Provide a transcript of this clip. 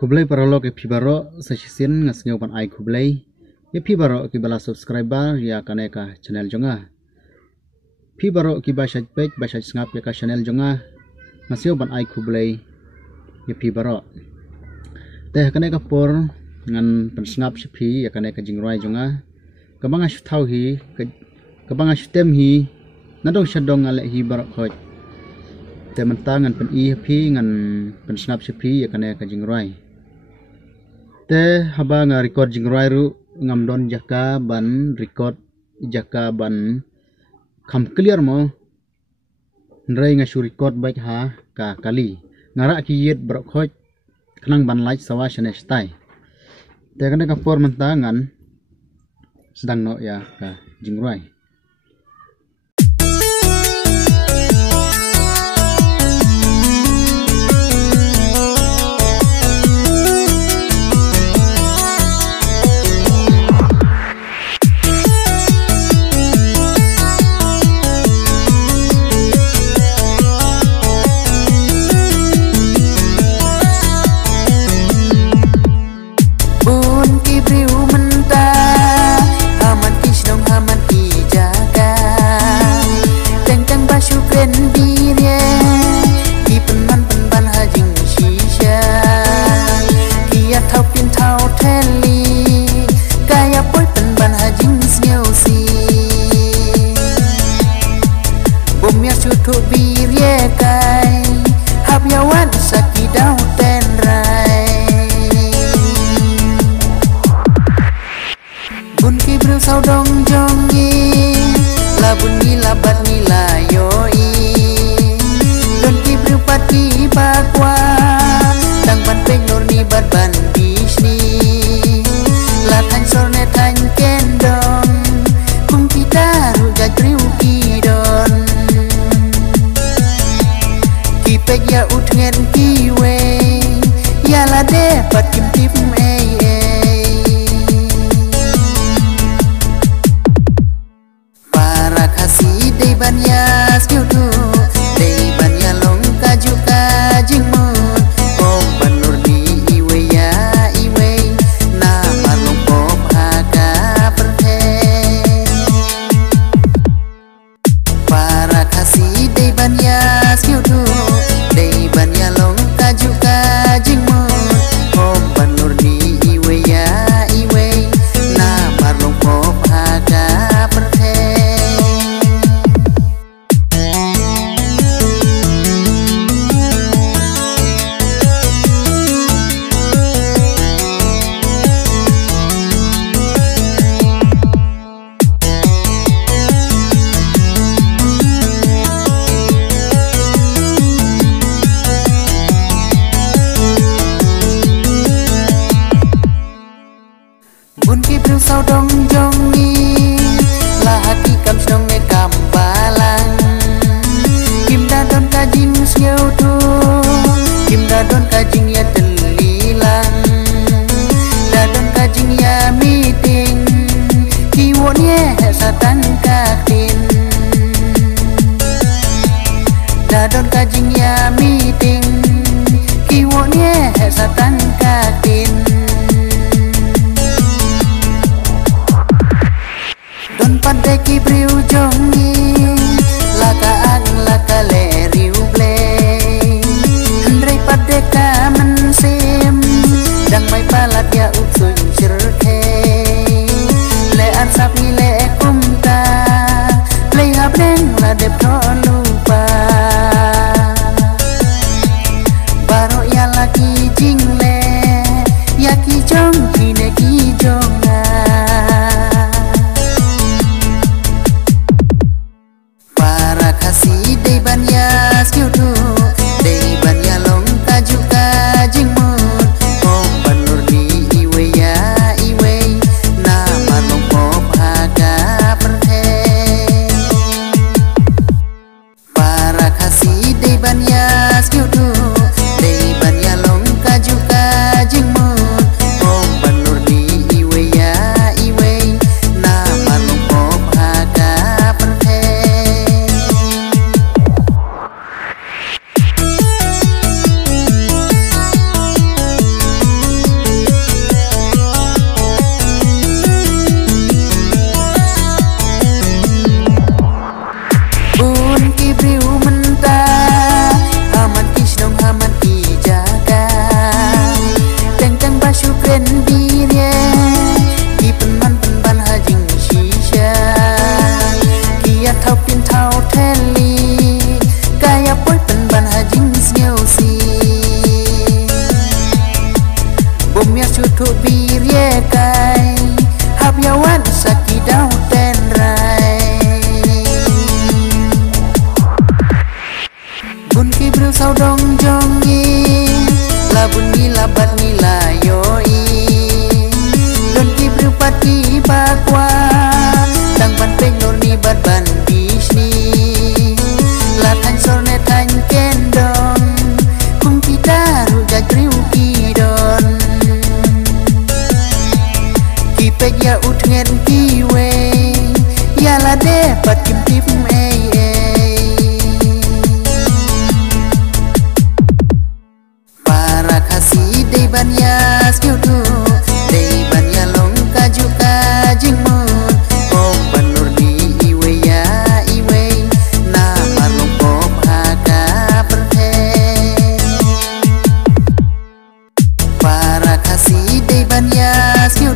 Kublai paralo ke pibaro sesisin ngasnyo pan ai kublai. Ya pibaro ki bala subscriber ya kaneka channel jonga. Pibaro ki basaj page basaj ngap ya ka channel jonga. Ngasnyo pan ai kublai ya pibaro. Teh kaneka por ngan pan ngap sipi ya kaneka jingrai jonga. Kabanga shutau hi kabanga shutem hi nadong shadong ale hi barok khoj. Te mentangan pen i pi ngan pen snap sipi ya kaneka jingrai. Te haba nga record jingrai ru ngamdon jaka ban record jaka ban kam clear mo nrai nga shu record baik ha ka kali ngara ki yet brok khoj khnang ban like sawa shane stai te kana ka por mentangan sedang no ya ka jingrai. miar chutu birie kai hab yawan sakidau tenrai bun kibril sau dong jongi labun nila bat nila yoi don kibril pati bakwa tang ban peng noni bat ban bisni la tan sorne tan kendong kum kita rujak riu kidon kipek ya utngen kiwe ya la de pat kim tip para kasih dei banya skiu tu dei banya long kaju kajing mun pom banur di iwe ya iwe na marlong pom haka perte para kasih dei banya skiu